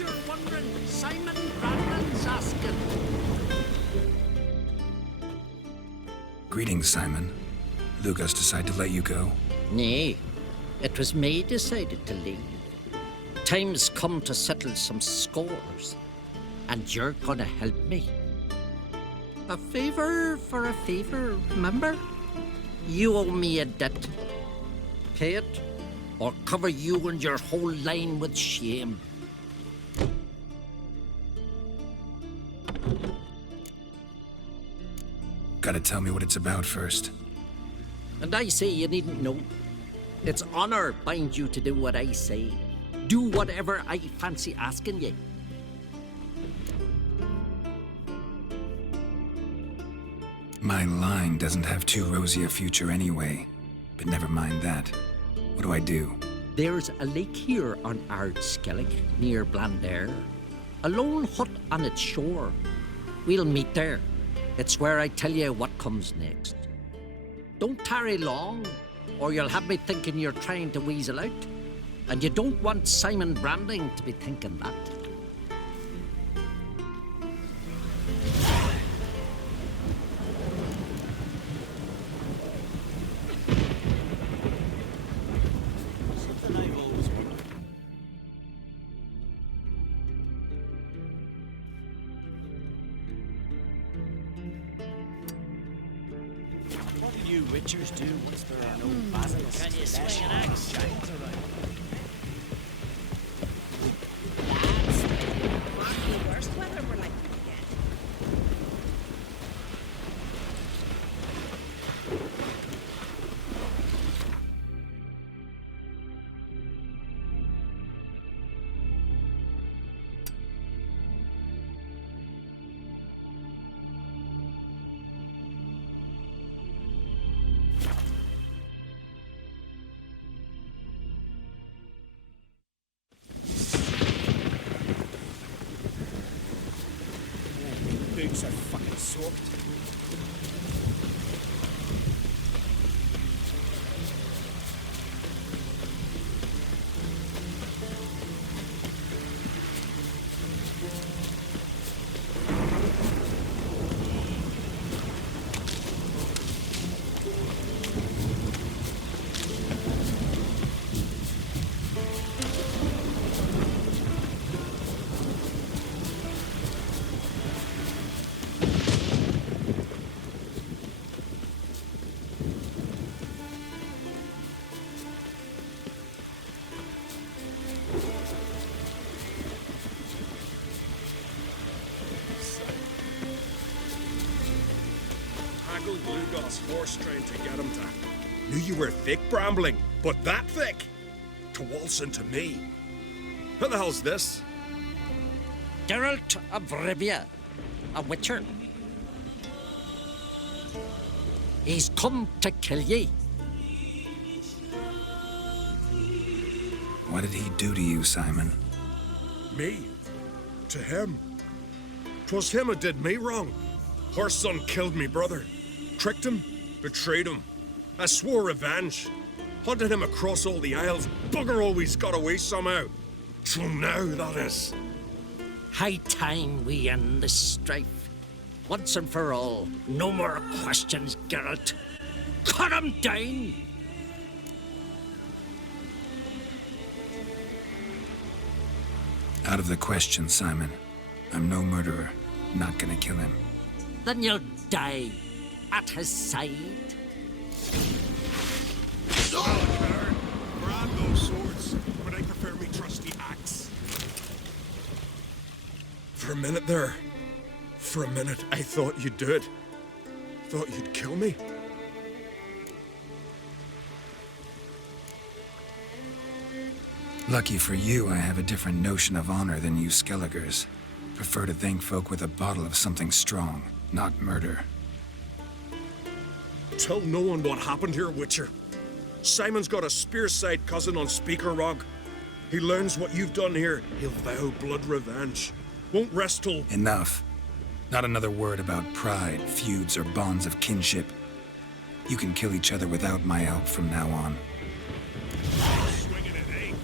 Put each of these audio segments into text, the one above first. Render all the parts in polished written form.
you're wondering, Simon Brandon's asking. Greetings, Simon. Lucas decided to let you go? Nay, it was me decided to leave. Time's come to settle some scores, and you're gonna help me. A favor for a favor, remember? You owe me a debt. Pay it, or cover you and your whole line with shame. Gotta tell me what it's about first. And I say you needn't know. It's honor binds you to do what I say. Do whatever I fancy asking you. My line doesn't have too rosy a future anyway. But never mind that. What do I do? There's a lake here on Ardskillig, near Blandair. A lone hut on its shore. We'll meet there. It's where I tell you what comes next. Don't tarry long, or you'll have me thinking you're trying to weasel out. And you don't want Simon Branding to be thinking that. Something I've always wondered. What do you witchers do once there are no basilisks? Can you swing an axe? Giants around. The worst weather we're likely to get. Boots are fucking soaked. Haggled Lugo's horse trying to get him to. Knew you were thick, Brambling, but that thick? To waltz into me. Who the hell's this? Geralt of Rivia, a witcher. He's come to kill ye. What did he do to you, Simon? Me? To him? 'Twas him who did me wrong. Horse son killed me brother. Tricked him, betrayed him. I swore revenge. Hunted him across all the isles. Bugger always got away somehow. Till now, that is. High time we end this strife. Once and for all. No more questions, Geralt. Cut him down! Out of the question, Simon. I'm no murderer. Not gonna kill him. Then you'll die at his side. Brand swords, but I prefer me trusty axe. For a minute there, I thought you'd do it. Thought you'd kill me. Lucky for you, I have a different notion of honor than you Skelligers. Prefer to thank folk with a bottle of something strong, not murder. Tell no one what happened here, Witcher. Simon's got a spearside cousin on Speaker Rock. He learns what you've done here, he'll vow blood revenge. Won't rest till... Enough. Not another word about pride, feuds, or bonds of kinship. You can kill each other without my help from now on. Swinging it, eh?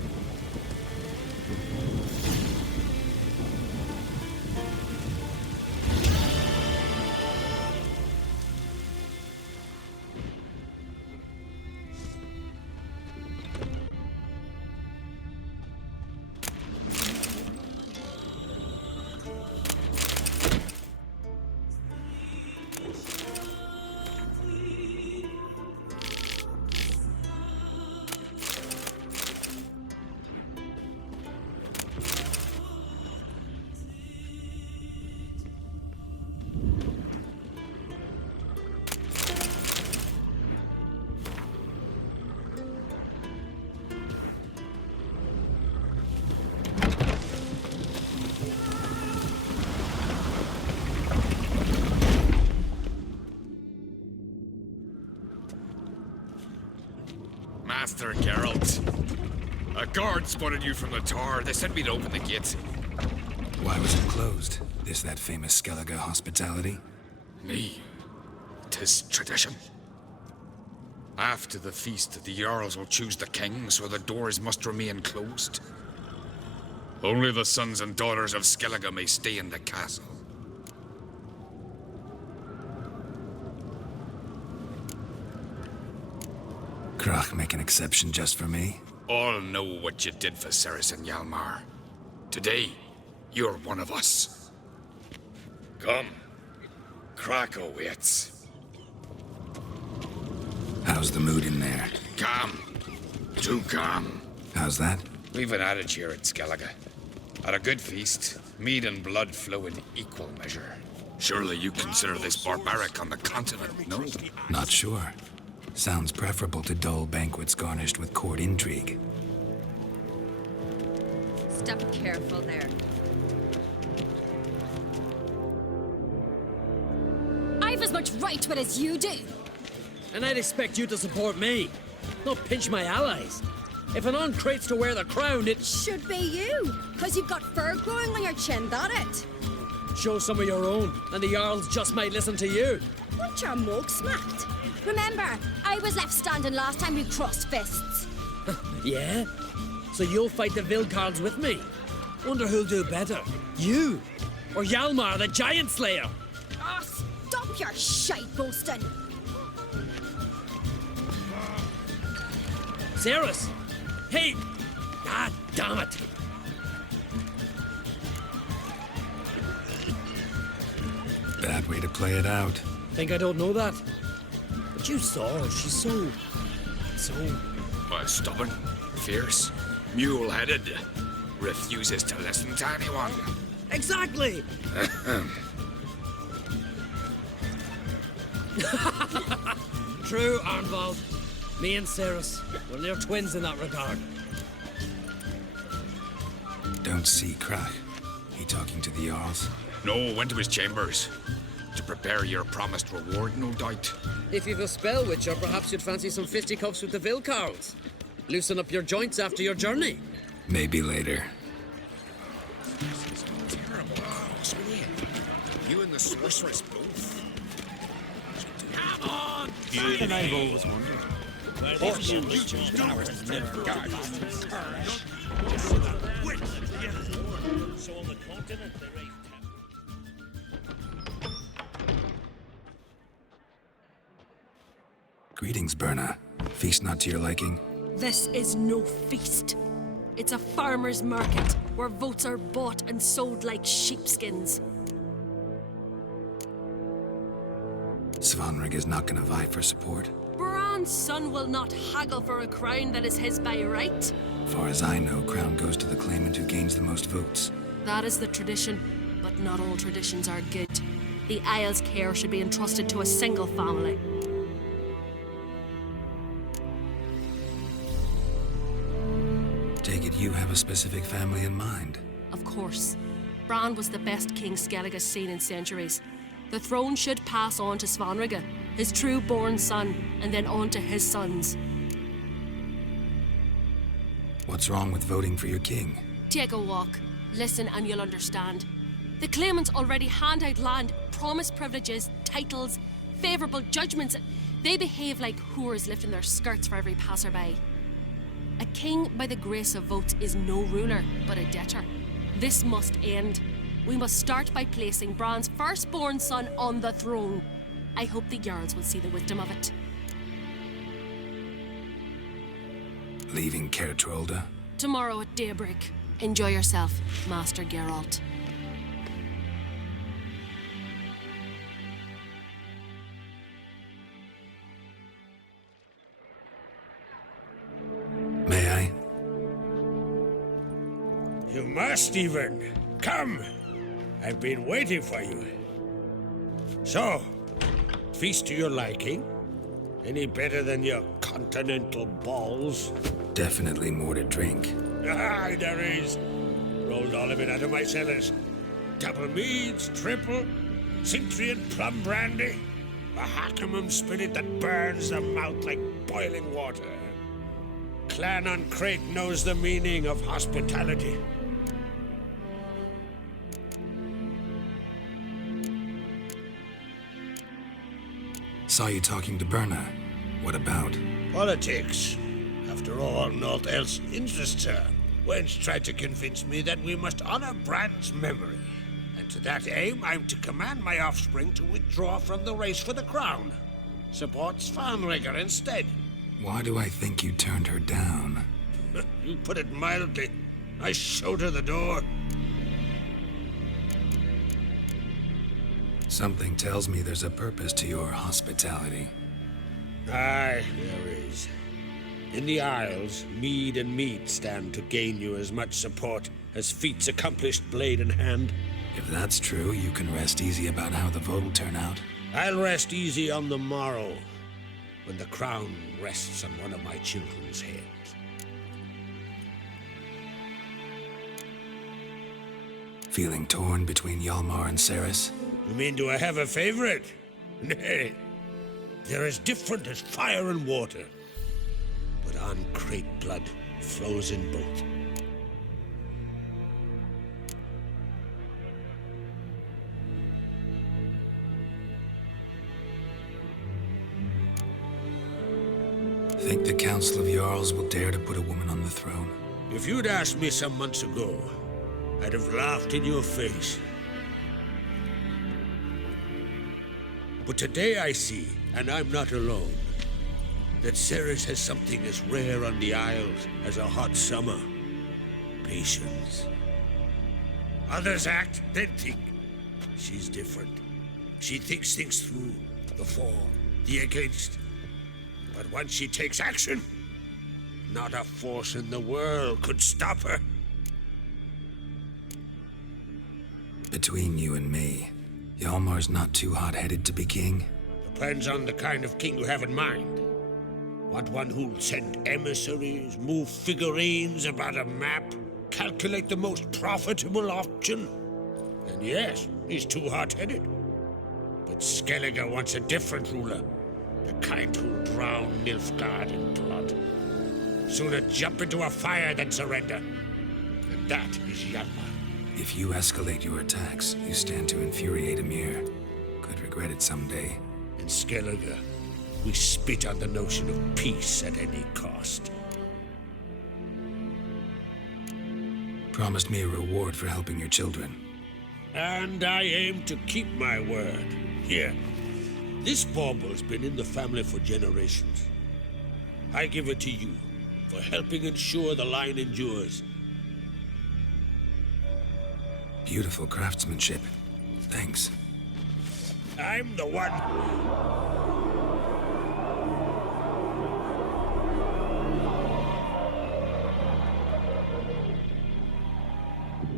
Master Geralt. A guard spotted you from the tower. They said we'd open the gate. Why was it closed? Is that famous Skellige hospitality? Me. 'Tis tradition. After the feast, the Jarls will choose the king, so the doors must remain closed. Only the sons and daughters of Skellige may stay in the castle. Krach make an exception just for me? All know what you did for Ceres and Hjalmar. Today, you're one of us. Come. Krach awaits. How's the mood in there? Calm. Too calm. How's that? We've an adage here at Skellige. At a good feast, mead and blood flow in equal measure. Surely you consider this barbaric on the continent, no? Not sure. Sounds preferable to dull banquets garnished with court intrigue. Step careful there. I've as much right to it as you do. And I'd expect you to support me, not pinch my allies. If an uncrate's to wear the crown, it Should be you, because you've got fur growing on your chin, that it? show some of your own, and the Jarls just might listen to you. Want your mug smacked? Remember, I was left standing last time we crossed fists. Yeah? So you'll fight the Vilcards with me? Wonder who'll do better, you or Hjalmar the Giant Slayer? Ah, stop your shite boasting. Ceres! Hey! God damn it! Bad way to play it out. Think I don't know that? But you saw her, she's so... Stubborn, fierce, mule-headed. Refuses to listen to anyone. Exactly! True, Arnvald. Me and Ceres, we're near twins in that regard. Don't see Krach. He talking to the Jarls? No, went to his chambers. To prepare your promised reward, no doubt. If you've a spell, Witcher, perhaps you'd fancy some fisticuffs with the Vilcards. Loosen up your joints after your journey. Maybe later. Terrible. You and the sorceress both. Come on! Something I've always wondered. Where these new witches' powers never got. So on the continent, they raised Greetings, Buona. Feast not to your liking? This is no feast. It's a farmer's market where votes are bought and sold like sheepskins. Svanrig is not gonna vie for support. Bran's son will not haggle for a crown that is his by right. Far as I know, crown goes to the claimant who gains the most votes. That is the tradition, but not all traditions are good. The Isle's care should be entrusted to a single family. Take it you have a specific family in mind. Of course. Bran was the best king Skellige's seen in centuries. The throne should pass on to Svanrige, his true-born son, and then on to his sons. What's wrong with voting for your king? Take a walk. Listen and you'll understand. The claimants already hand out land, promise privileges, titles, favourable judgments. They behave like whores lifting their skirts for every passerby. A king by the grace of votes is no ruler, but a debtor. This must end. We must start by placing Bran's firstborn son on the throne. I hope the Jarls will see the wisdom of it. Leaving Kertrolda? Tomorrow at daybreak. Enjoy yourself, Master Geralt. May I? You must, Stephen. Come. I've been waiting for you. So, feast to your liking? Any better than your continental balls? Definitely more to drink. Ah, there is. Rolled all of it out of my cellars. Double meads, triple, Cintrian plum brandy, a Hackemum spirit that burns the mouth like boiling water. clan on Crate knows the meaning of hospitality. Saw you talking to Buona. What about? Politics. After all, naught else interests her. Wench tried to convince me that we must honor Bran's memory. And to that aim, I'm to command my offspring to withdraw from the race for the crown. Supports Farnrigger instead. Why do I think you turned her down? You put it mildly. I showed her the door. Something tells me there's a purpose to your hospitality. Aye, there is. In the Isles, mead and meat stand to gain you as much support as feats accomplished blade in hand. If that's true, you can rest easy about how the vote will turn out. I'll rest easy on the morrow, when the crown rests on one of my children's heads. Feeling torn between Hjalmar and Ceres? You mean, do I have a favorite? Nay. They're as different as fire and water. But on Crate blood flows in both. Think the Council of Jarls will dare to put a woman on the throne? If you'd asked me some months ago, I'd have laughed in your face. But today I see, and I'm not alone, that Ceres has something as rare on the Isles as a hot summer. Patience. Others act, then think. She's different. She thinks things through, the for, the against. But once she takes action, not a force in the world could stop her. Between you and me, Hjalmar's not too hot-headed to be king? Depends on the kind of king you have in mind. Want one who'll send emissaries, move figurines about a map, calculate the most profitable option? And yes, he's too hot-headed. But Skellige wants a different ruler. The kind who'll drown Nilfgaard in blood. Sooner jump into a fire than surrender. And that is Hjalmar. If you escalate your attacks, you stand to infuriate Emir. Could regret it someday. In Skellige, we spit on the notion of peace at any cost. Promised me a reward for helping your children. And I aim to keep my word. Here, this bauble's been in the family for generations. I give it to you for helping ensure the line endures. Beautiful craftsmanship. Thanks. I'm the one.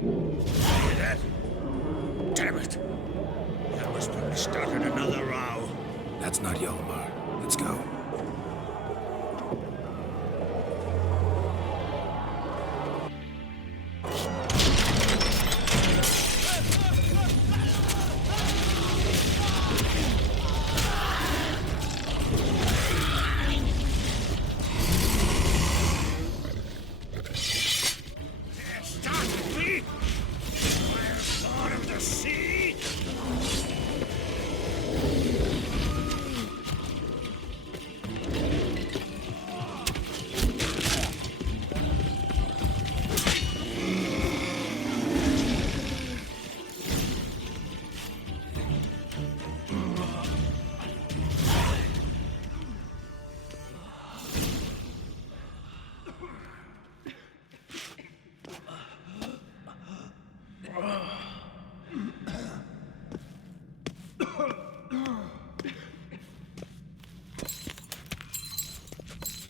Hear that? Damn it. That must have started another row. That's not Hjalmar. Let's go.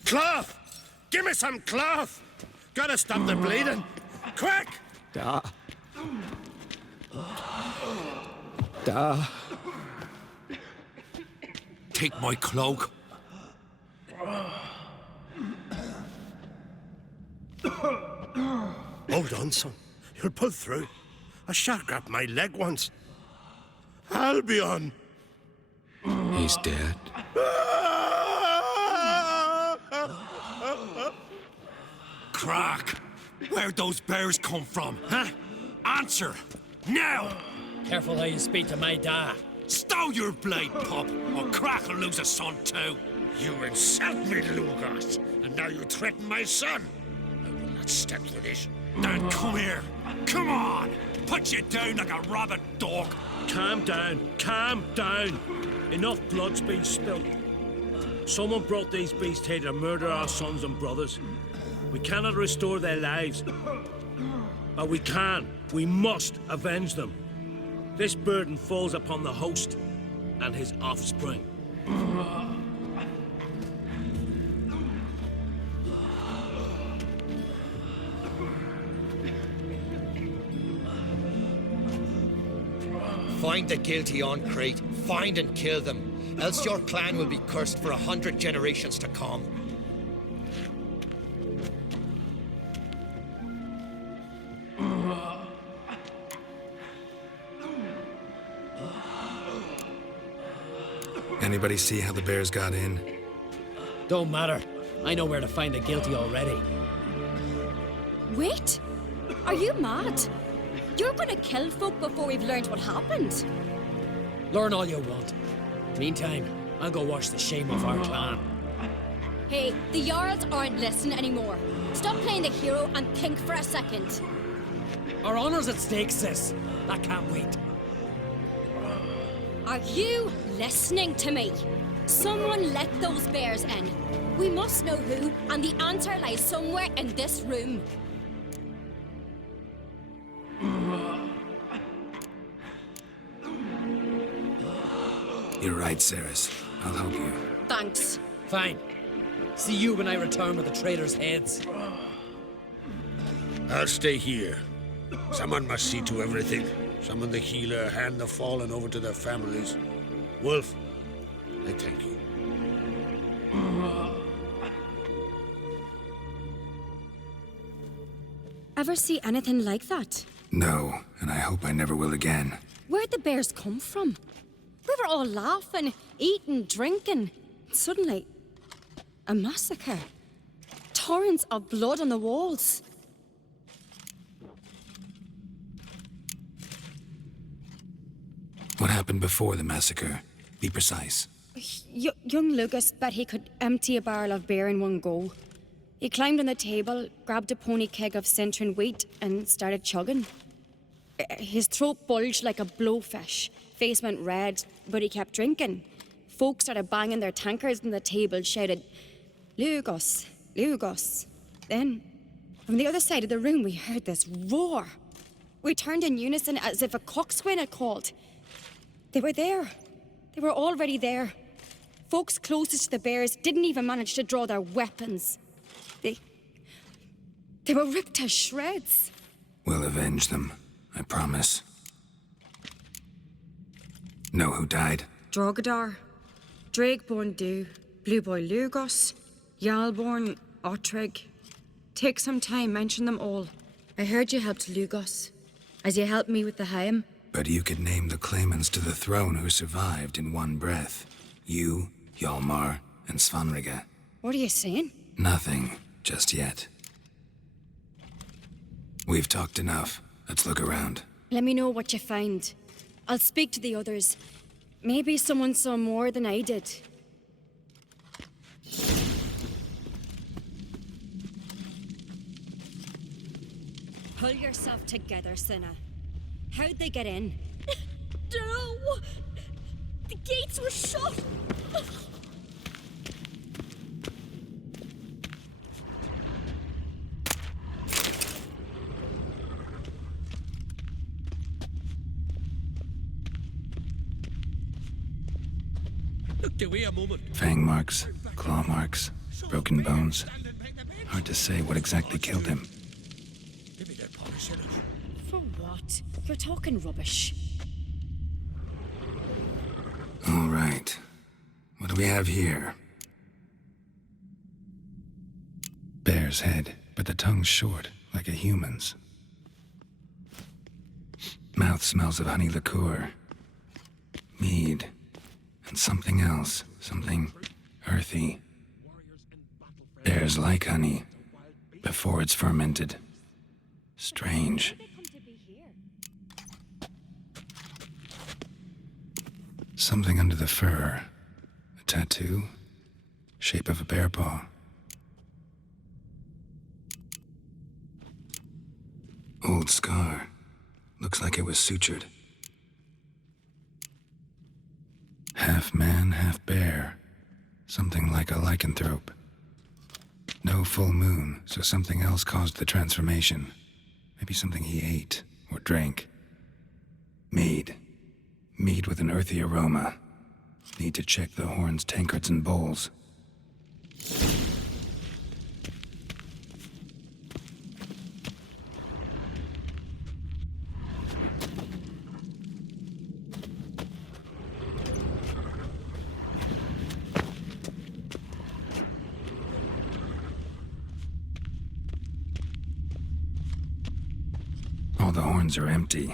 Cloth! Give me some cloth! Gotta stop the bleeding! Quick! Da. Take my cloak. Hold on, son. You'll pull through. A shark grabbed my leg once. Albion! He's dead. crack? Where'd those bears come from, huh? Answer! Now! Careful how you speak to my da. Stow your blade, pup, or Crack will lose a son too. You insult me, Lucas, and now you threaten my son. I will not stand for this. Then come here. Come on! Put you down like a rabid dog. Calm down, calm down. Enough blood's been spilled. Someone brought these beasts here to murder our sons and brothers. We cannot restore their lives. But we must avenge them. This burden falls upon the host and his offspring. Find the guilty on Crete, find and kill them, else your clan will be cursed for 100 generations to come. Anybody see how the bears got in? Don't matter. I know where to find the guilty already. Wait! Are you mad? You're gonna kill folk before we've learned what happened. Learn all you want. Meantime, I'll go wash the shame off our clan. Hey, the Jarls aren't listening anymore. Stop playing the hero and think for a second. Our honor's at stake, sis. I can't wait. Are you listening to me? Someone let those bears in. We must know who, and the answer lies somewhere in this room. You're right, Ceres. I'll help you. Thanks. Fine. See you when I return with the traitors' heads. I'll stay here. Someone must see to everything. Summon the healer, hand the fallen over to their families. Wolf, I thank you. Ever see anything like that? No, and I hope I never will again. Where'd the bears come from? We were all laughing, eating, drinking. Suddenly, a massacre. Torrents of blood on the walls. What happened before the massacre? Be precise. Young Lucas bet he could empty a barrel of beer in one go. He climbed on the table, grabbed a pony keg of centering wheat, and started chugging. His throat bulged like a blowfish. Face went red, but he kept drinking. Folks started banging their tankards on the table, shouted, "Lugos, Lugos." Then, from the other side of the room, we heard this roar. We turned in unison as if a coxswain had called. They were there. They were already there. Folks closest to the bears didn't even manage to draw their weapons. They were ripped to shreds. We'll avenge them, I promise. Know who died? Drogadar, Drakeborn Du, Blue Boy Lugos, Yalborn, Ottrig. Take some time, mention them all. I heard you helped Lugos, as you helped me with the Haim. But you could name the claimants to the throne who survived in one breath. You, Hjalmar, and Svanrige. What are you saying? Nothing, just yet. We've talked enough. Let's look around. Let me know what you find. I'll speak to the others. Maybe someone saw more than I did. Pull yourself together, Cinna. How'd they get in? No! The gates were shut! Give me a moment. Fang marks, claw marks, broken bones. Hard to say what exactly killed him. Maybe they're polycylic. For what? You're talking rubbish. All right. What do we have here? Bear's head, but the tongue's short, like a human's. Mouth smells of honey liqueur. Mead. And something else. Something earthy. Bears like honey. before it's fermented. Strange. Something under the fur. A tattoo. Shape of a bear paw. Old scar. Looks like it was sutured. Half man, half bear. Something like a lycanthrope. No full moon, so something else caused the transformation. Maybe something he ate or drank. Mead. Mead with an earthy aroma. Need to check the horns, tankards, and bowls. All the horns are empty.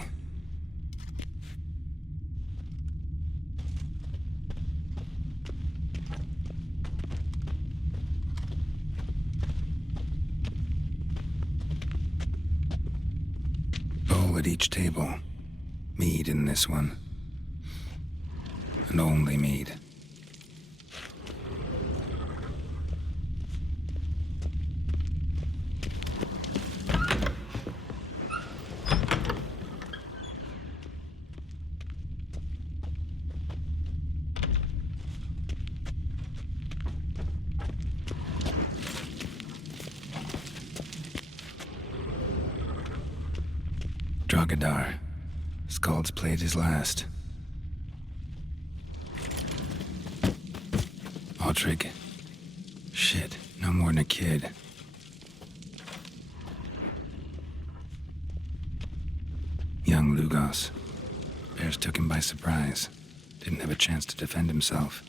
Bowl at each table. Mead in this one. And only mead. Drogadar. Skald's played his last. Aldrig. Shit, no more than a kid. Young Lugos. Bears took him by surprise. Didn't have a chance to defend himself.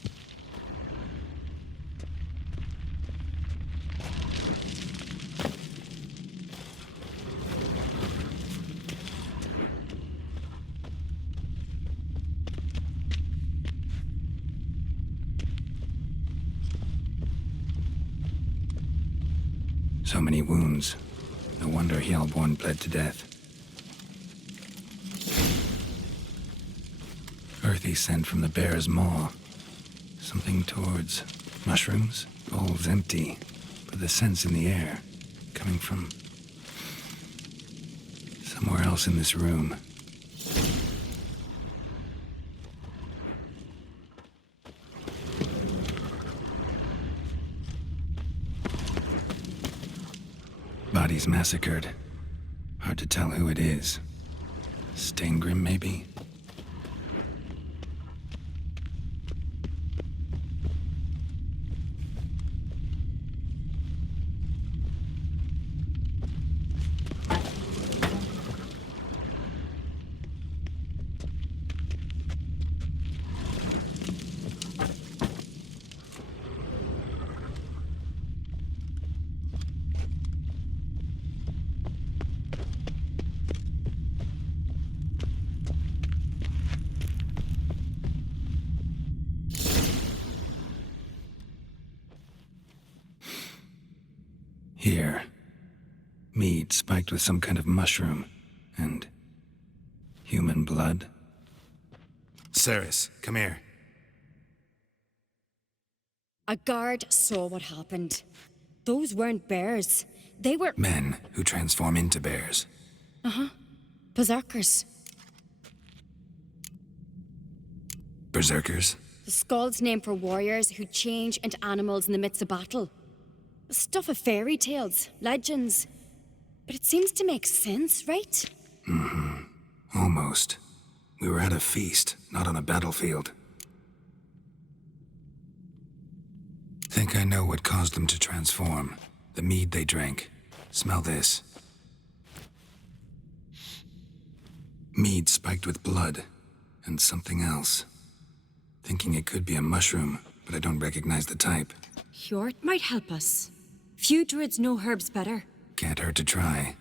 So many wounds. No wonder Hellborn bled to death. Earthy scent from the bear's maw. Something towards mushrooms. Bowls empty, but the scent's in the air. Coming from somewhere else in this room. Bodies massacred. Hard to tell who it is. Steingrim, maybe? Here. Mead spiked with some kind of mushroom. And human blood. Ceres, come here. A guard saw what happened. Those weren't bears. They were... Men who transform into bears. Uh-huh. Berserkers. Berserkers? The Skald's name for warriors who change into animals in the midst of battle. Stuff of fairy tales, legends. But it seems to make sense, right? Mm-hmm. Almost. We were at a feast, not on a battlefield. Think I know what caused them to transform. The mead they drank. Smell this. Mead spiked with blood. And something else. Thinking it could be a mushroom, but I don't recognize the type. Hjort might help us. Few druids know herbs better. Can't hurt to try.